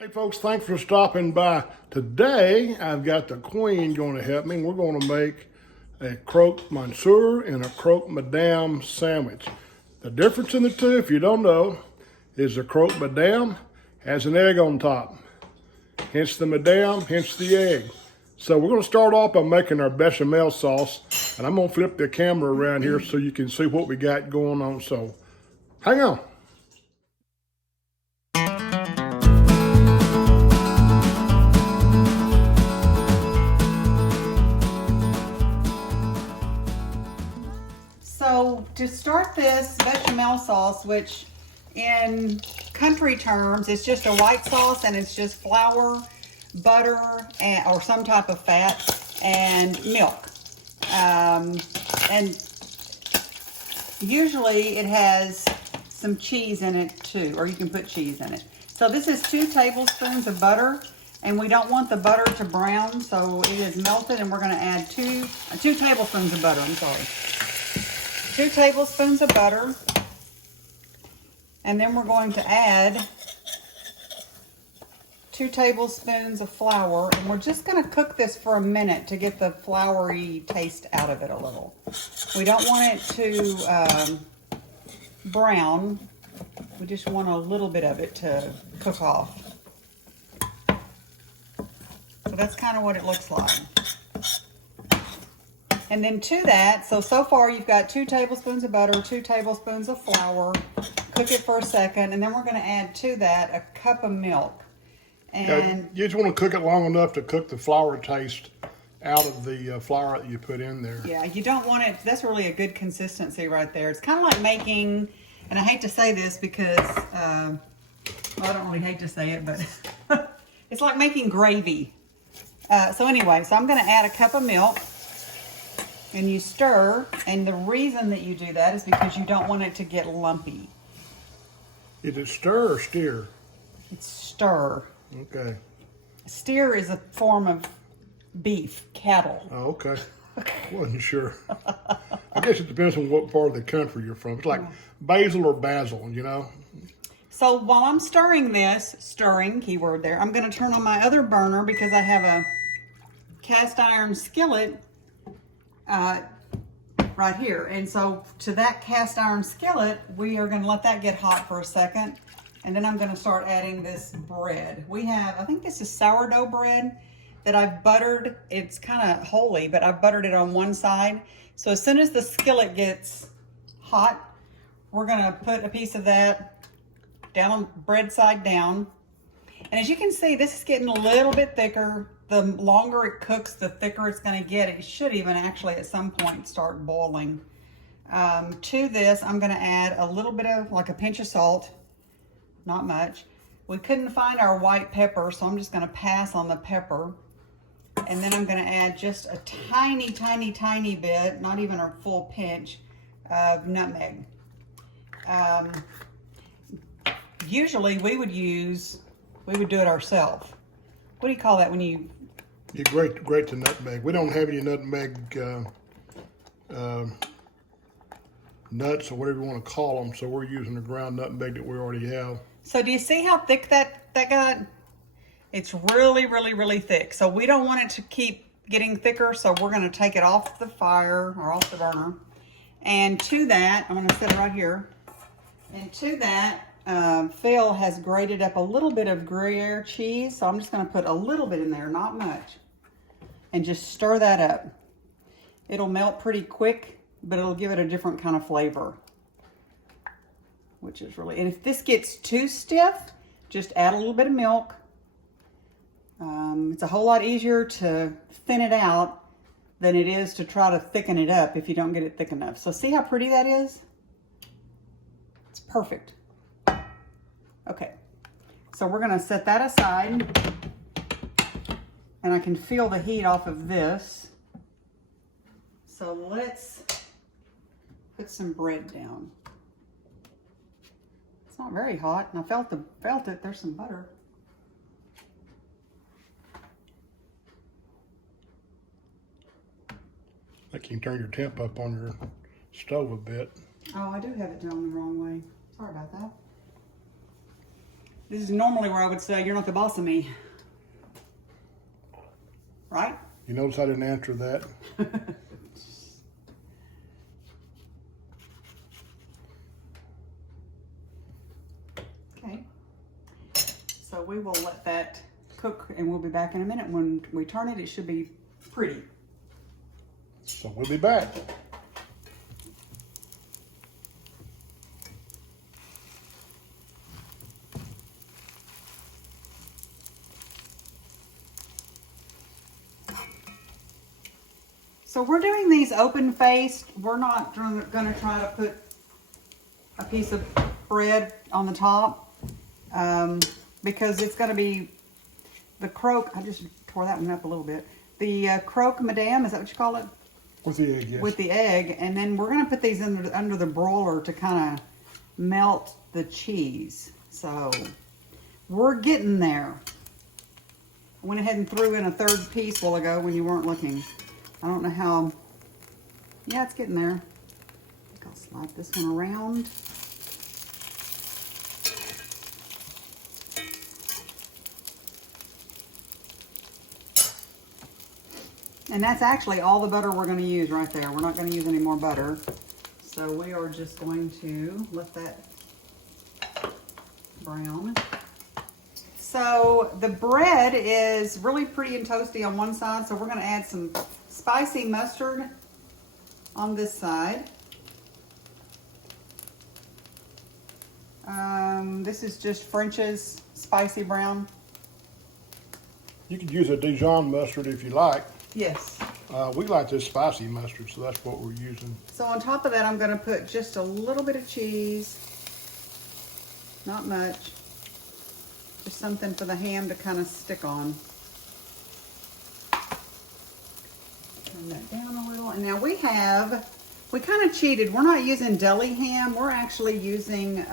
Hey folks, thanks for stopping by. Today I've got the Queen going to help me. We're going to make a croque monsieur and a croque madame sandwich. The difference in the two, if you don't know, is the croque madame has an egg on top. Hence the madame, hence the egg. So we're going to start off by making our bechamel sauce, and I'm going to flip the camera around here so you can see what we got going on. So hang on. So to start this bechamel sauce, which in country terms is just a white sauce and it's just flour, butter, or some type of fat, and milk. And usually it has some cheese in it too, or you can put cheese in it. So this is 2 tablespoons of butter, and we don't want the butter to brown, so it is melted, and we're going to add 2 tablespoons of butter. I'm sorry. 2 tablespoons of butter, and then we're going to add 2 tablespoons of flour, and we're just going to cook this for a minute to get the floury taste out of it a little. We don't want it to brown. We just want a little bit of it to cook off. So that's kind of what it looks like. And then to that, so far you've got 2 tablespoons of butter, 2 tablespoons of flour. Cook it for a second, and then we're going to add to that a cup of milk. And you just want to cook it long enough to cook the flour taste out of the flour that you put in there. yeah, you don't want it, that's really a good consistency right there. It's kind of like making, and I hate to say this because, well, I don't really hate to say it, but it's like making gravy. So anyway, so I'm going to add a cup of milk. And you stir, and the reason that you do that is because you don't want it to get lumpy. Is it stir or steer? It's stir. Okay. Steer is a form of beef, cattle. Oh, okay. Wasn't sure. I guess it depends on what part of the country you're from. It's like basil or basil, you know? So while I'm stirring this, stirring, keyword there, I'm going to turn on my other burner because I have a cast iron skillet right here. And so to that cast iron skillet, we are going to let that get hot for a second. And then I'm going to start adding this bread. We have, I think this is sourdough bread that I've buttered. It's kind of holy, but I've buttered it on one side. So as soon as the skillet gets hot, we're going to put a piece of that down on bread side down. And as you can see, this is getting a little bit thicker. The longer it cooks, the thicker it's going to get. It should even actually at some point start boiling. To this, I'm going to add a little bit of, like a pinch of salt. Not much. We couldn't find our white pepper, so I'm just going to pass on the pepper. And then I'm going to add just a tiny, tiny, tiny bit, not even a full pinch, of nutmeg. Usually we would do it ourselves. What do you call that when you... You grate the nutmeg. We don't have any nutmeg nuts or whatever you want to call them, so we're using the ground nutmeg that we already have. So do you see how thick that got? It's really, really, really thick. So we don't want it to keep getting thicker, so we're going to take it off the fire or off the burner. And to that, I'm going to set it right here. And to that, Phil has grated up a little bit of Gruyere cheese, so I'm just going to put a little bit in there, not much, and just stir that up. It'll melt pretty quick, but it'll give it a different kind of flavor, which is really, and if this gets too stiff, just add a little bit of milk. It's a whole lot easier to thin it out than it is to try to thicken it up if you don't get it thick enough. So see how pretty that is? It's perfect. Okay, so we're going to set that aside, and I can feel the heat off of this. So let's put some bread down. It's not very hot, and I felt it. There's some butter. I think you can turn your temp up on your stove a bit. Oh, I do have it down the wrong way. Sorry about that. This is normally where I would say, you're not the boss of me. Right? You notice I didn't answer that. Okay. So we will let that cook and we'll be back in a minute. When we turn it, it should be pretty. So we'll be back. So we're doing these open faced. We're not going to try to put a piece of bread on the top because it's going to be the croque. I just tore that one up a little bit. The croque madame, is that what you call it? With the egg, yes. With the egg. And then we're going to put these under the broiler to kind of melt the cheese. So we're getting there. I went ahead and threw in a third piece a while ago when you weren't looking. I don't know how. Yeah, it's getting there. I think I'll slide this one around. And that's actually all the butter we're going to use right there. We're not going to use any more butter. So we are just going to let that brown. So the bread is really pretty and toasty on one side. So we're going to add some spicy mustard on this side. This is just French's spicy brown. You could use a Dijon mustard if you like. Yes. We like this spicy mustard, so that's what we're using. So on top of that, I'm going to put just a little bit of cheese. Not much. Just something for the ham to kind of stick on. Turn that down a little. And now we kind of cheated. We're not using deli ham. We're actually using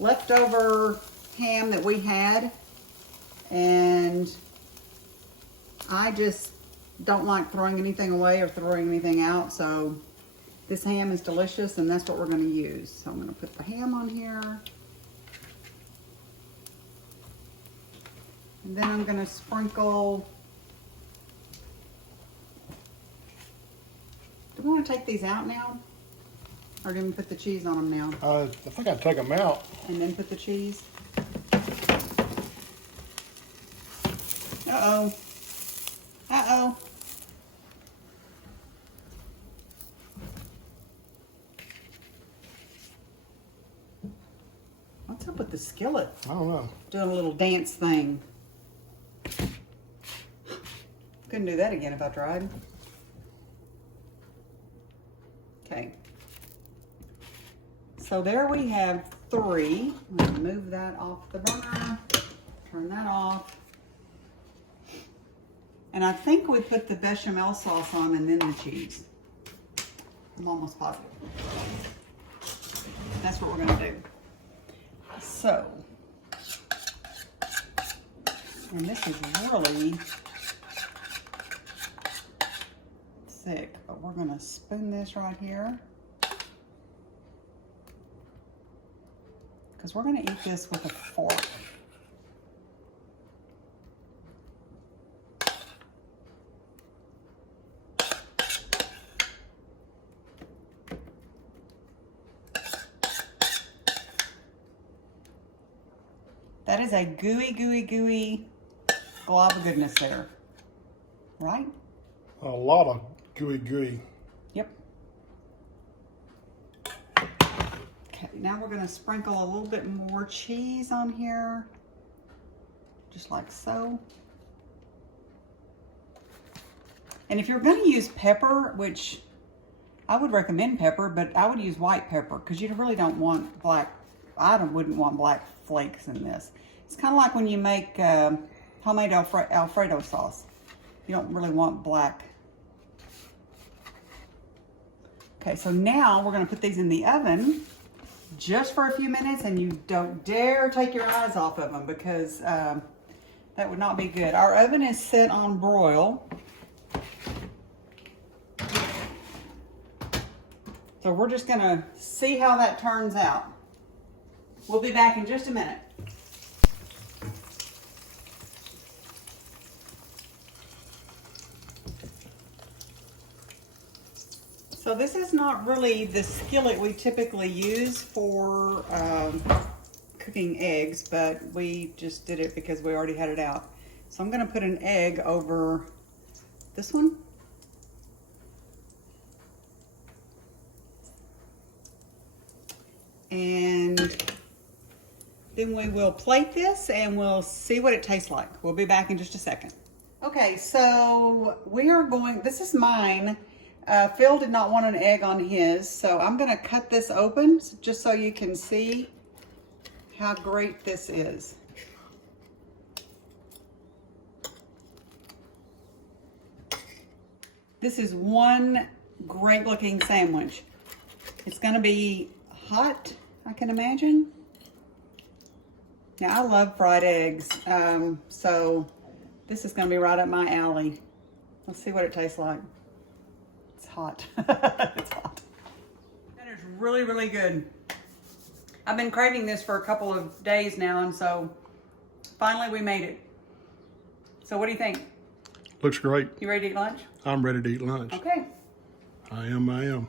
leftover ham that we had. And I just don't like throwing anything away or throwing anything out. So this ham is delicious and that's what we're going to use. So I'm going to put the ham on here. And then I'm going to sprinkle. Do we want to take these out now? Or do we put the cheese on them now? I think I'd take them out. And then put the cheese? Uh-oh. Uh-oh. What's up with the skillet? I don't know. Doing a little dance thing. Couldn't do that again if I tried. Okay. So there we have 3. I'm going to move that off the burner. Turn that off. And I think we put the bechamel sauce on and then the cheese. I'm almost positive. That's what we're going to do. So, and this is really thick, but we're going to spoon this right here. Because we're going to eat this with a fork. That is a gooey, gooey, gooey glob of goodness there. Right? A lot of gooey. Yep. Okay, now we're going to sprinkle a little bit more cheese on here. Just like so. And if you're going to use pepper, which I would recommend pepper, but I would use white pepper because you really don't want black. I wouldn't want black flakes in this. It's kind of like when you make homemade Alfredo sauce. You don't really want black. Okay, so now we're going to put these in the oven just for a few minutes, and you don't dare take your eyes off of them because that would not be good. Our oven is set on broil. So we're just going to see how that turns out. We'll be back in just a minute. So this is not really the skillet we typically use for cooking eggs, but we just did it because we already had it out. So I'm gonna put an egg over this one. And then we will plate this and we'll see what it tastes like. We'll be back in just a second. Okay, so we are going, this is mine. Phil did not want an egg on his, so I'm gonna cut this open just so you can see how great this is. This is one great looking sandwich. It's gonna be hot, I can imagine. Now I love fried eggs, so this is gonna be right up my alley. Let's see what it tastes like. It's hot. It's hot. That is really, really good. I've been craving this for a couple of days now, and so finally we made it. So what do you think? Looks great. You ready to eat lunch? I'm ready to eat lunch. Okay. I am.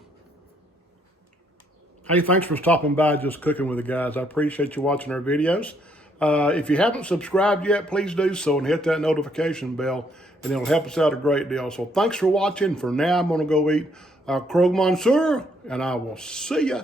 Hey, thanks for stopping by Just Cooking with the Guys. I appreciate you watching our videos. If you haven't subscribed yet, please do so and hit that notification bell, and it'll help us out a great deal. So thanks for watching. For now, I'm going to go eat Croque, Monsieur, and I will see ya.